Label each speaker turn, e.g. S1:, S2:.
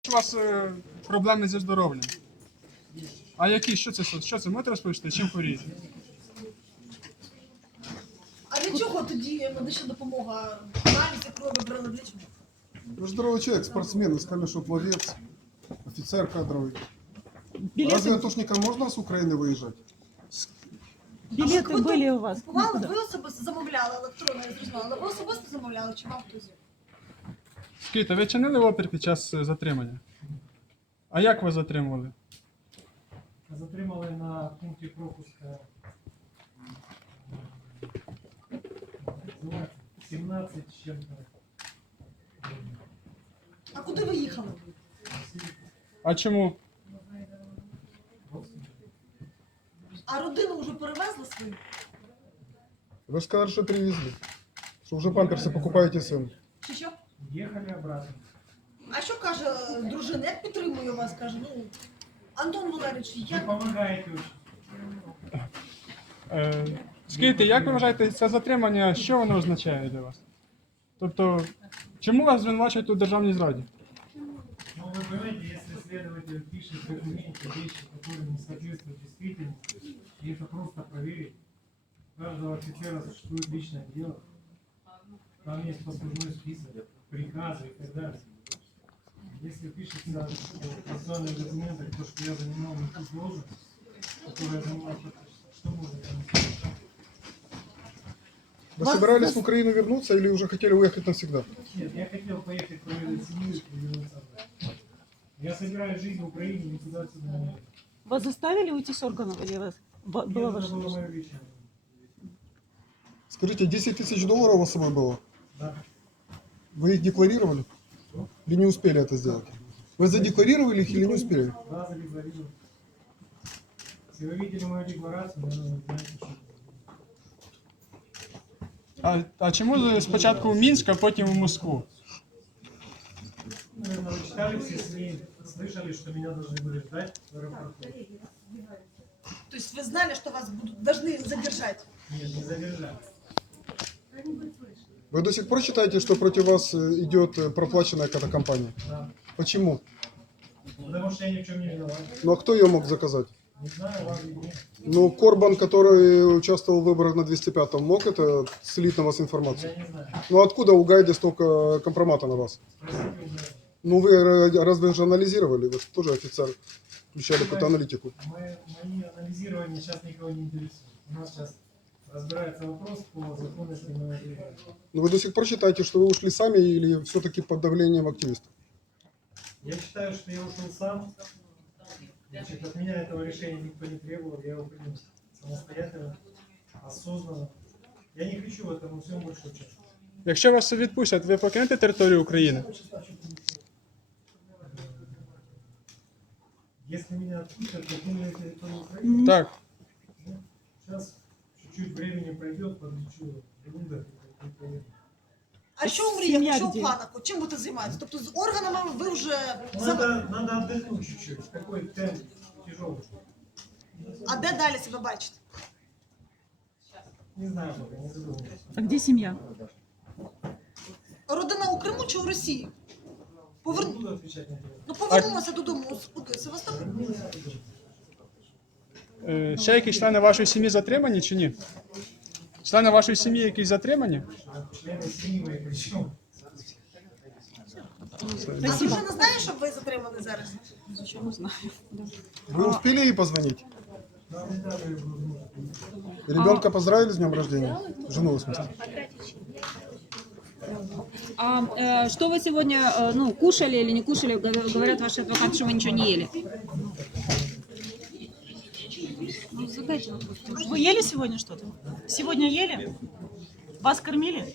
S1: У вас проблеми зі здоров'ям. А які? Що це? Можете розповісти? Чим хворієте?
S2: А для чого тоді медична допомога? Аналізи крові брали для чого?
S3: Вы здоровый человек, спортсмен, вы сказали, что пловец, офицер кадровый.
S4: Билеты,
S3: Разве атошникам можно с Украины выезжать?
S4: билеты были у вас?
S2: Купували, ви особисто замовляли електронно, я зрозуміла, але ви особисто замовляли чи вам хтось?
S1: Скажіть, ви чинили опір під час затримання? А як ви затримували?
S5: Затримали на пункті пропуска 17 з чим-то.
S2: А куди ви їхали?
S1: А чому?
S2: А родину вже перевезли свою?
S3: Вы же сказали, что привезли. Что уже памперсы покупаете сами.
S2: Чи що?
S5: Їхали обратно.
S2: А що каже дружина? Як підтримує вас? Каже, ну, Антон Валерійович,
S5: Ви
S2: як?
S5: допомагаєте дуже.
S1: Скажіть, як ви вважаєте, це затримання, що воно означає для вас? Тобто, чому вас звинувачують у державній зраді?
S5: Ну, вы понимаете, если следователь пишет в документе вещи, которые не соответствуют действительности, и это просто проверить, у каждого офицера существует личное дело, там есть послужной список, приказы и так далее. Если пишется в процессуальных документах то, что я занимал не ту должность, которую я занимал, что можно там сделать?
S3: Вы собирались в Украину вернуться или уже хотели уехать навсегда?
S5: Нет, я хотел поехать проведать семью и вернуться обратно. Я собираю жизнь в Украине, никуда отсюда не еду.
S4: Вас заставили уйти с органов или вас было
S5: Нет,
S4: ваше
S5: это было
S4: решение?
S5: мое личное.
S3: Скажите, 10 тысяч долларов у вас с собой было?
S5: Да.
S3: Вы их декларировали? Или не успели это сделать? Вы задекларировали их или не успели?
S5: Да, задекларировал. Если вы видели мою декларацию, наверное, знаете, что это.
S1: А чому спочатку в Мінськ, а потім в Москву?
S5: Наверное, вы читали все СМИ, слышали, что меня должны были ждать в аэропорту.
S2: То есть вы знали, что вас должны задержать?
S5: Нет, не задержали.
S3: Вы до сих пор считаете, что против вас идет проплаченная какая-то компания?
S5: Да.
S3: Почему?
S5: Потому что я ни в чем не виноват.
S3: Ну а кто ее мог заказать?
S5: Не знаю, вам виднее.
S3: Ну, Корбан, который участвовал в выборах на 205-м, мог это слить на вас информацию?
S5: Я не знаю.
S3: Ну откуда у Гайди столько компромата на вас?
S5: Спросите у меня.
S3: Ну вы разве же анализировали? Вы же тоже офицер, включали какую-то аналитику.
S5: Мои анализирования сейчас никого не интересуют. У нас сейчас разбирается вопрос по законности моего движения.
S3: Но вы до сих пор считаете, что вы ушли сами или все-таки под давлением активистов?
S5: Я считаю, что я ушел сам. Значит, от меня этого решения никто не требовал. Я его принял самостоятельно, осознанно. Я не хочу в этом всем больше участвовать.
S1: Якщо вас відпустять, ви покинете територію України?
S5: Если меня отпустят, то на территорию Украины.
S1: Так.
S5: Сейчас чуть-чуть времени пройдет, подлечу желудок и поеду.
S2: А що у мріях,
S4: Сім'я
S2: що в
S4: де?
S2: планах? От чим будете займатися? Тобто з органами ви вже...
S5: Надо отдохнуть чуть-чуть. Такой темп тяжелый.
S2: А де далі себе бачите?
S5: Не знаю пока, не задумывался.
S4: А где семья?
S2: Родина у Криму чи у Росії?
S5: Не буду отвечать на это.
S2: Ну повернулася додому у Севастополь.
S1: Ще якісь члени вашої сім'ї затримані чи ні? Члени вашої сім'ї якісь затримані?
S5: Члены семьи мои причем.
S2: А дружина знає, що ви затримані зараз?
S4: Ничего не знаю. Да.
S3: Вы успели ей позвонить?
S5: Да, не дали его.
S3: Ребенка поздравили с днем рождения? Жену, в смысле?
S6: Что вы сегодня, кушали или не кушали? Говорят ваши адвокаты, что вы ничего не ели.
S4: Ну, задайте вопрос. Вы ели сегодня что-то? Сегодня ели? Вас кормили?